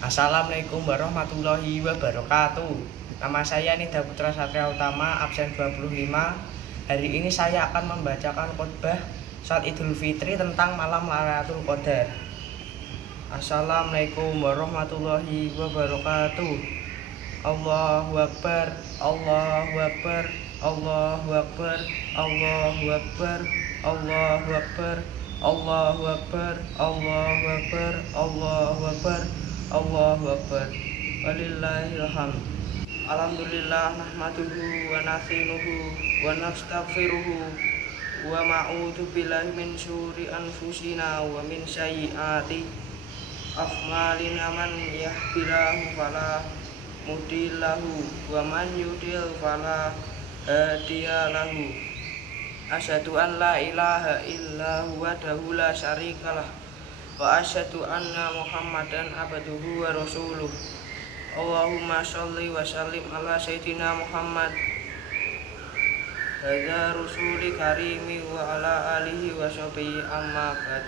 Assalamualaikum warahmatullahi wabarakatuh. Nama saya Nida Putra Satria Utama, absen 25. Hari ini saya akan membacakan khotbah salat Idul Fitri tentang malam Lailatul Qadar. Assalamualaikum warahmatullahi wabarakatuh. Allahu Akbar, Allahu Akbar, Allahu Akbar, Allahu Akbar, Allahu Akbar, Allahu Akbar, Allahu Akbar, Allahu Akbar, Allahu Akbar. Walillahil hamd. Alhamdulillah nahmaduhu wa nasta'inuhu wa nastaghfiruhu wa na'udzu billahi min syururi anfusina wa min sayyiati a'malina. Man yahdihillahu fala mudhillalahu wa man yudlil fala hadiyalahu. Asyhadu an la ilaha illa huwa wahdahu la syarikalah wa asyhadu anna Muhammadan abduhu wa rasuluh. Allahumma sholli wa sallim ala sayyidina Muhammad hadza rasuli karimi wa ala alihi wa sahbihi amma ba'd.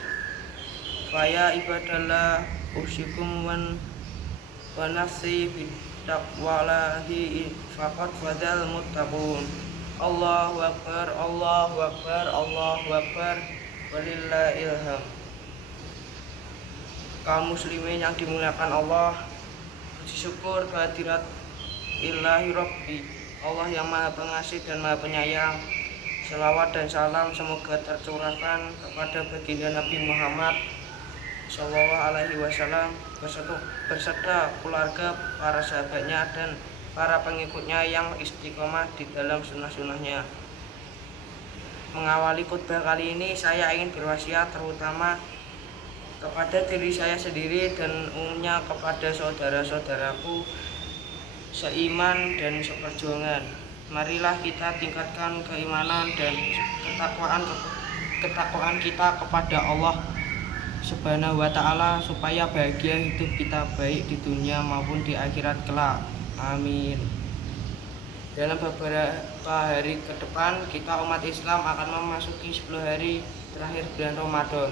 Fa ya ibadallah usikum wa nafsi bit taqwallahi faqad fadal muttaqun. Allahu Akbar, Allahu Akbar, Allahu Akbar, walillahil hamd. Kaum muslimin yang dimuliakan Allah, puji syukur kehadirat Ilahi Rabbi, Allah yang maha pengasih dan maha penyayang. Selawat dan salam semoga tercurahkan kepada baginda Nabi Muhammad Sallallahu Alaihi Wasallam beserta keluarga, para sahabatnya dan para pengikutnya yang istiqomah di dalam sunnah-sunnahnya. Mengawali khutbah kali ini, saya ingin berwasiat terutama kepada diri saya sendiri dan umumnya kepada saudara-saudaraku seiman dan seperjuangan. Marilah kita tingkatkan keimanan dan ketakwaan kita kepada Allah Subhanahu wa Ta'ala supaya bahagia hidup kita baik di dunia maupun di akhirat kelak. Amin. Dalam beberapa hari ke depan, kita umat Islam akan memasuki 10 hari terakhir bulan Ramadan.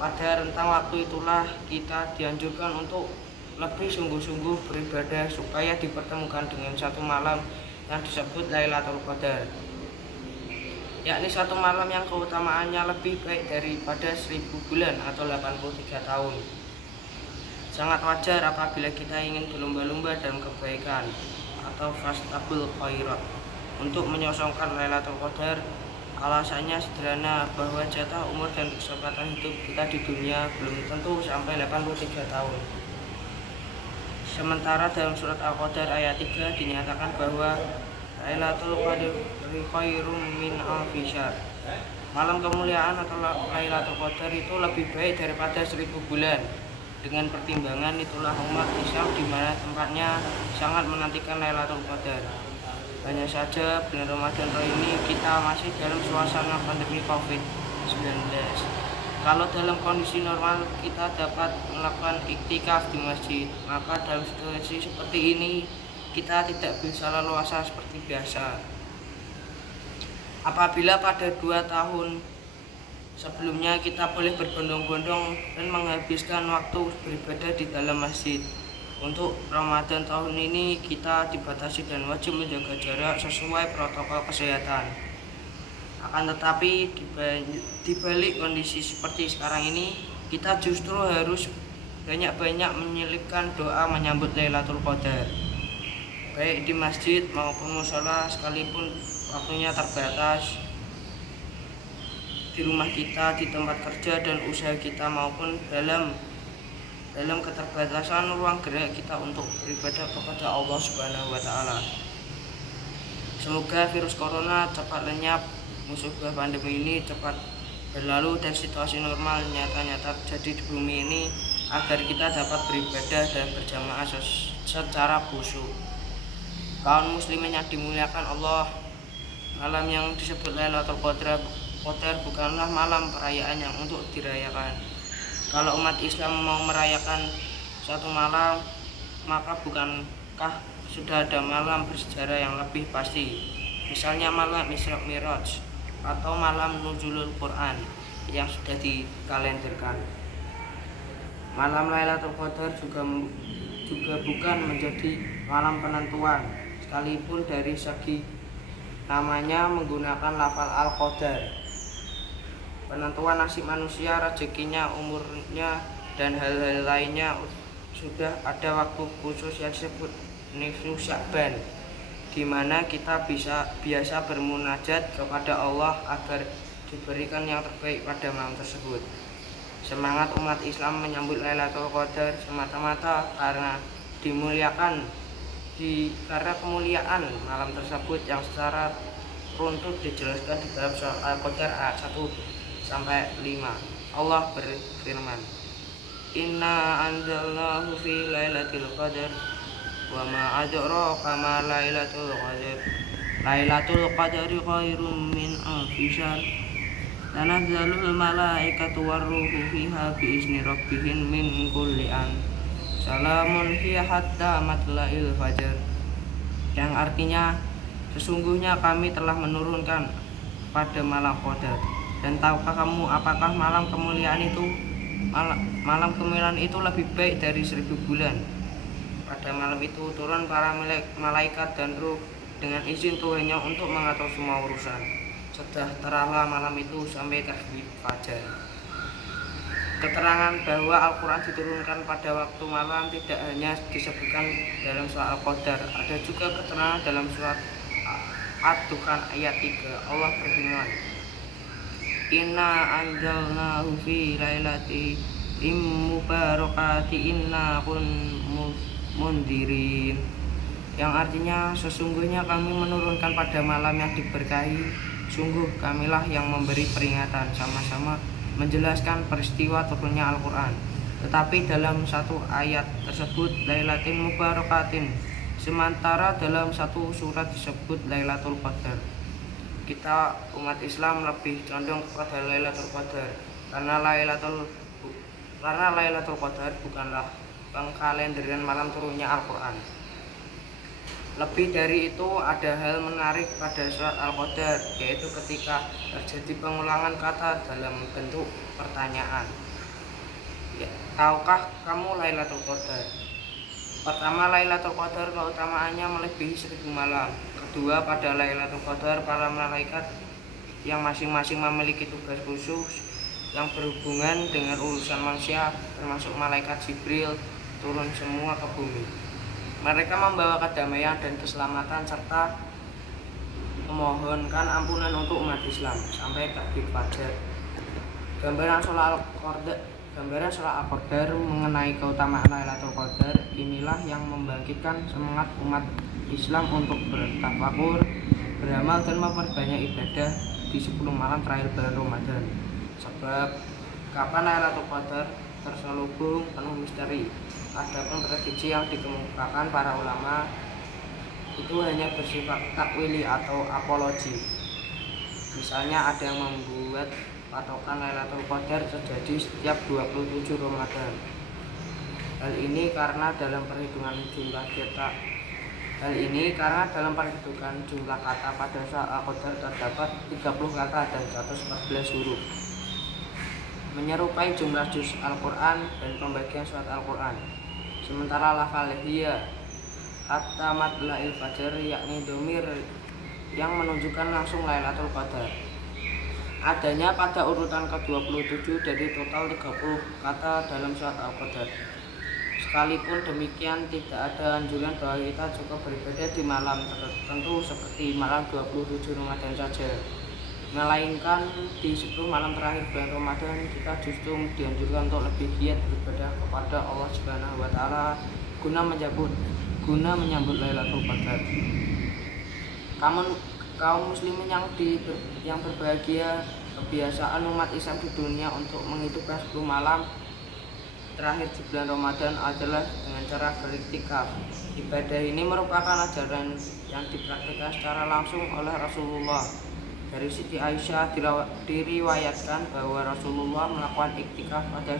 Pada rentang waktu itulah kita dianjurkan untuk lebih sungguh-sungguh beribadah supaya dipertemukan dengan satu malam yang disebut Lailatul Qadar, yakni satu malam yang keutamaannya lebih baik daripada 1000 bulan atau 83 tahun. Sangat wajar apabila kita ingin berlomba-lomba dalam kebaikan atau fastabul khairat untuk menyosongkan Lailatul Qadar. Alasannya sederhana, bahwa jatah umur dan kesempatan hidup kita di dunia belum tentu sampai 83 tahun. Sementara dalam surat Al-Qadar ayat 3 dinyatakan bahwa Lailatul Qadar khairum min alfi syahr. Malam kemuliaan atau Lailatul Qadar itu lebih baik daripada 1000 bulan. Dengan pertimbangan itulah umat Islam di mana tempatnya sangat menantikan Lailatul Qadar. Hanya saja bulan Ramadan tahun ini kita masih dalam suasana pandemi COVID-19. Kalau dalam kondisi normal kita dapat melakukan iktikaf di masjid, maka dalam situasi seperti ini kita tidak bisa leluasa seperti biasa. Apabila pada 2 tahun sebelumnya kita boleh berbondong-bondong dan menghabiskan waktu beribadah di dalam masjid, untuk Ramadan tahun ini kita dibatasi dan wajib menjaga jarak sesuai protokol kesehatan. Akan tetapi di balik kondisi seperti sekarang ini, kita justru harus banyak-banyak menyelipkan doa menyambut Lailatul Qadar, baik di masjid maupun mushola, sekalipun waktunya terbatas, di rumah kita, di tempat kerja dan usaha kita, maupun dalam keterbatasan ruang gerak kita untuk beribadah kepada Allah Subhanahu wa Ta'ala. Semoga virus corona cepat lenyap, musibah pandemi ini cepat berlalu dan situasi normal nyata-nyata terjadi di bumi ini, agar kita dapat beribadah dan berjamaah secara khusyuk. Kaum muslimin yang dimuliakan Allah, malam yang disebut Lailatul Qadar bukanlah malam perayaan yang untuk dirayakan. Kalau umat Islam mau merayakan satu malam, maka bukankah sudah ada malam bersejarah yang lebih pasti? Misalnya malam Isra Mi'raj atau malam Nuzulul Quran yang sudah dikalenderkan. Malam Lailatul Qadar juga bukan menjadi malam penentuan, sekalipun dari segi namanya menggunakan lafal Al-Qadar. Penentuan nasib manusia, rezekinya, umurnya, dan hal-hal lainnya sudah ada waktu khusus yang disebut nisfu Sya'ban, di mana kita biasa bermunajat kepada Allah agar diberikan yang terbaik pada malam tersebut. Semangat umat Islam menyambut Lailatul Qadar semata-mata karena karena kemuliaan malam tersebut yang secara runtut dijelaskan di dalam surah Al-Qadar ayat 1-5. Allah berfirman, Inna anzalnahu fi lailatul qadar wa ma adraka ma lailatul qadar. Lailatul qadari khairum min alfi syahr. Tanazzalul malaikatu warruhu fiha biizni rabbihim min kulli amr. Salamun hiya hatta matla'il fajar. Yang artinya, sesungguhnya kami telah menurunkan pada malam Qadar. Dan tahukah kamu apakah malam kemuliaan itu? Malam kemuliaan itu lebih baik dari 1000 bulan. Pada malam itu turun para malaikat dan ruh dengan izin Tuhannya untuk mengatur semua urusan. Sejahteralah malam itu sampai terbit fajar. Keterangan bahwa Al-Quran diturunkan pada waktu malam tidak hanya disebutkan dalam surah Al-Qadar, ada juga keterangan dalam surat Ad-Dukhan ayat 3. Allah berfirman, Inna anzalnahu fi lailati mubarakati inna kun mundirin. Yang artinya, sesungguhnya kami menurunkan pada malam yang diberkahi. Sungguh kamilah yang memberi peringatan, sama-sama menjelaskan peristiwa turunnya Al-Quran. Tetapi dalam satu ayat tersebut Lailatin Mubarakatin, sementara dalam satu surat disebut Lailatul Qadar. Kita umat Islam lebih condong kepada Lailatul Qadar karena Lailatul Qadar bukanlah pengkalenderian malam turunnya Al-Quran. Lebih dari itu, ada hal menarik pada surat Al-Qadar, yaitu ketika terjadi pengulangan kata dalam bentuk pertanyaan. Ya, tahukah kamu Lailatul Qadar? Pertama, Lailatul Qadar keutamaannya melebihi 1000 malam. Kedua, pada Lailatul Qadar para malaikat yang masing-masing memiliki tugas khusus yang berhubungan dengan urusan manusia, termasuk malaikat Jibril, turun semua ke bumi. Mereka membawa kedamaian dan keselamatan serta memohonkan ampunan untuk umat Islam sampai terbit fajar. Gambaran surah Al-Qadar mengenai keutamaan Lailatul Qadar inilah yang membangkitkan semangat umat Islam untuk bertafakur, beramal dan memperbanyak ibadah di 10 malam terakhir bulan Ramadan. Sebab kapan Lailatul Qadar terselubung penuh misteri. Adapun prediksi yang dikemukakan para ulama itu hanya bersifat takwili atau apologi. Misalnya ada yang membuat patokan Lailatul Qadar terjadi setiap 27 Ramadan. Hal ini karena dalam perhitungan jumlah kata pada surah Al-Qadar terdapat 30 kata dan 114 huruf, menyerupai jumlah juz Al-Quran dan pembagian surat Al-Quran. Sementara lafal hiya hatta matla'il fajar, yakni domir yang menunjukkan langsung Lailatul Qadar, adanya pada urutan ke-27 dari total 30 kata dalam surat Al-Qadar. Sekalipun demikian, tidak ada anjuran bahwa kita cukup beribadah di malam tertentu seperti malam 27 Ramadan saja, melainkan di 10 malam terakhir bulan Ramadan kita justru dianjurkan untuk lebih giat beribadah kepada Allah Subhanahu wa taala guna menyambut Lailatul Qadar. Kaum muslimin yang berbahagia, kebiasaan umat Islam di dunia untuk menghidupkan 10 malam terakhir di bulan Ramadan adalah dengan cara beriktikaf. Ibadah ini merupakan ajaran yang dipraktikkan secara langsung oleh Rasulullah. Dari Siti Aisyah diriwayatkan bahwa Rasulullah melakukan iktikaf pada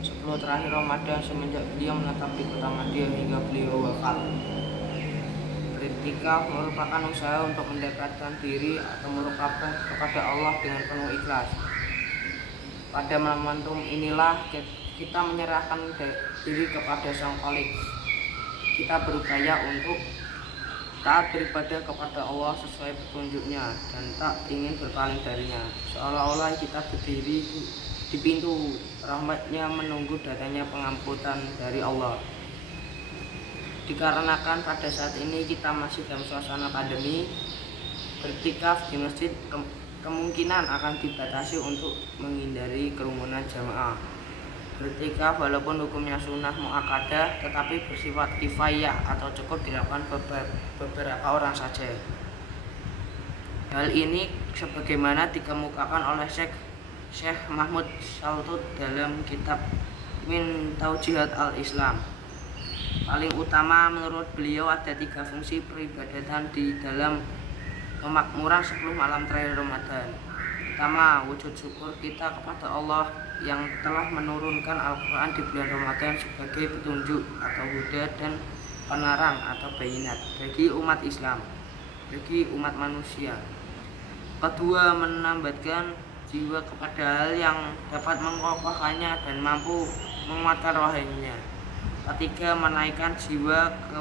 10 terakhir Ramadan semenjak beliau menetap di kota Madinah hingga beliau wafat. Beriktikaf merupakan usaha untuk mendekatkan diri atau merupakan kepada Allah dengan penuh ikhlas. Pada momentum inilah kita menyerahkan diri kepada Sang Khalik. Kita berupaya untuk taat beribadah kepada Allah sesuai petunjuknya dan tak ingin berpaling darinya, seolah-olah kita berdiri di pintu rahmatnya menunggu datangnya pengampunan dari Allah. Dikarenakan pada saat ini kita masih dalam suasana pandemi, beriktikaf di masjid kemungkinan akan dibatasi untuk menghindari kerumunan jamaah. Beriktikaf walaupun hukumnya sunnah muakkadah tetapi bersifat kifayah atau cukup dilakukan beberapa orang saja. Hal ini sebagaimana dikemukakan oleh Syekh Mahmud Shaltut dalam kitab Min Taujihat al-Islam. Paling utama menurut beliau ada 3 fungsi peribadatan di dalam pemakmuran 10 malam terakhir Ramadan. Pertama, wujud syukur kita kepada Allah yang telah menurunkan Al-Quran di bulan Ramadan sebagai petunjuk atau huda dan penerang atau bayinat bagi umat Islam, bagi umat manusia. Kedua, menambatkan jiwa kepada hal yang dapat mengokohkannya dan mampu menguatkan rohaninya. Ketiga, menaikkan jiwa ke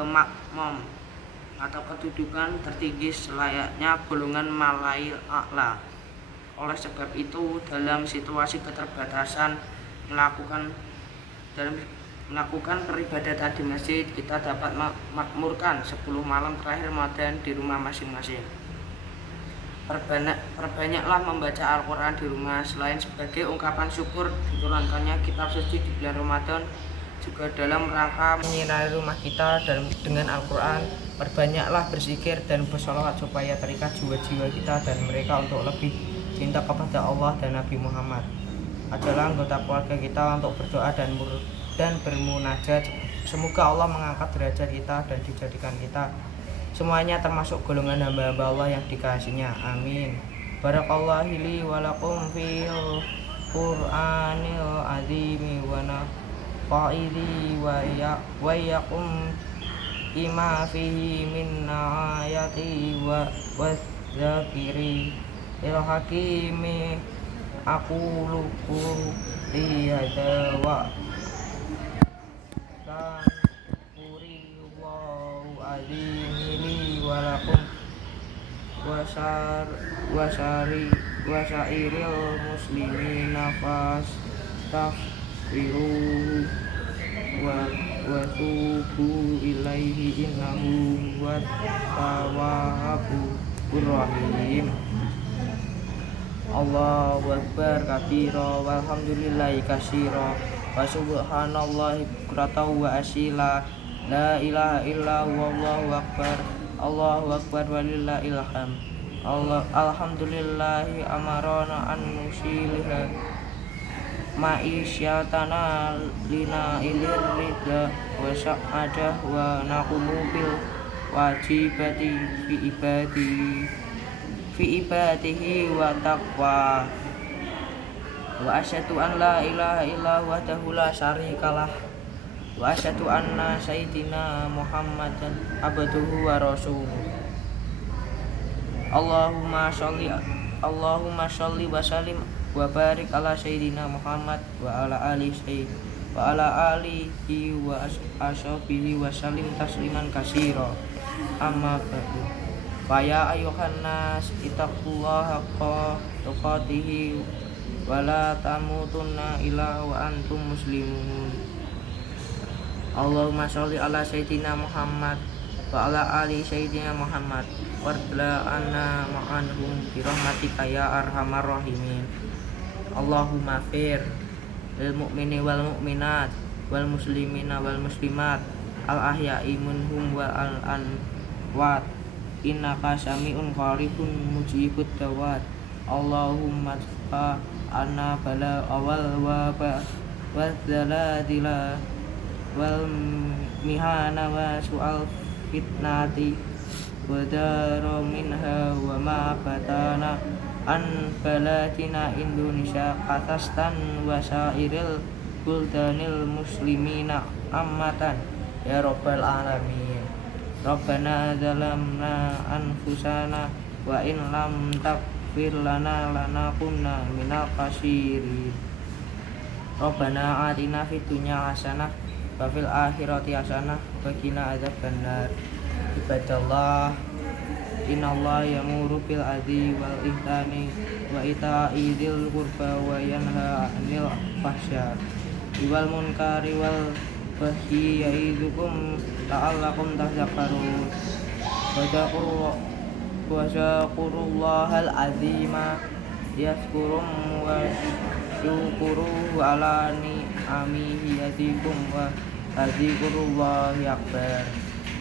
makmum atau kedudukan tertinggi selayaknya golongan malail a'la. Oleh sebab itu, dalam situasi keterbatasan melakukan peribadatan di masjid, kita dapat memakmurkan 10 malam terakhir Ramadan di rumah masing-masing. Perbanyaklah membaca Al-Quran di rumah. Selain sebagai ungkapan syukur diturunkannya kitab suci di bulan Ramadan, juga dalam rangka menyinari rumah kita dengan Al-Quran. Perbanyaklah berzikir dan bersolawat supaya terikat jiwa-jiwa kita dan mereka untuk lebih cinta kepada Allah dan Nabi Muhammad. Ajalah anggota keluarga kita untuk berdoa dan bermunajat. Semoga Allah mengangkat derajat kita dan dijadikan kita semuanya termasuk golongan hamba-hamba Allah yang dikasihinya. Amin. Barakallahu li wa lakum fil Qur'anil azimi wa nafa'ili wa yakum ima fihi min ayati wa zakiri il hakimi aqulu quli hadza wa dan quri Allahu azimi wa lakum wasairil muslimina fastaghfiruhu wa tubu ilaihi innahu huwat tawwabur rahim. Allahu akbar kabira walhamdulillahi katsira wa subhanallahi bukratan wa asila. La ilaha illa wallahu akbar. Allahu akbar walillahil hamd. Alhamdulillahi amarana an nusiliha ma'isyatana lina ilir ridha wa sa'adah wa naqumu bil wajibati fi ibadihi wa taqwa wa asyhadu an la ilaha illa wahdahu la syarikalah wa asyhadu anna sayyidina Muhammadan abduhu wa rasuluh. Allahumma sholli wa sallim wa barik ala sayyidina Muhammad wa ala alihi wa ashabihi wa sallim tasliman katsira. Amma ba'du. Fa ya ayyuhan nas ittaqullaha haqqa tuqatih wa la tamutunna illa wa antum muslimun. Allahumma sholli ala sayyidina Muhammad wa ala ali sayyidina Muhammad warda anna ma'anhum bi rahmatika ya arhamar rahimin. Allahumma fir lil mu'mini wal mu'minat wal muslimina wal muslimat al ahya'i minhum wal anwat innaka sami'un qaribun mujibud dawat. Allahumma fa anna bala awal wa ba wa zaladila wal mihana wa su'al fitnati wa dara minha wa ma batana an baladina Indonesia katastan wa sairil buldanil muslimina ammatan ya rabbal alamin. Rabbana zalamna anfusana wa in lam taghfir lana lanakunna minal khasirin. Rabbana atina fid dunya hasanah wa fil akhirati hasanah wa qina adzabannar. Ibadallah, innallaha ya'muru bil adli wal ihsani wa ita'i dzil qurba wa yanha 'anil fahsya'i wal munkari wal baghi ya'idukum la'allakum tadhakkarun. Wa zakurullahal azima yazkurum wa syukuruhu ala ni'amihi yazikum wa dzikrullahi akbar.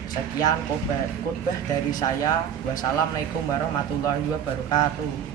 Sekian khotbah dari saya. Wassalamualaikum warahmatullahi wabarakatuh.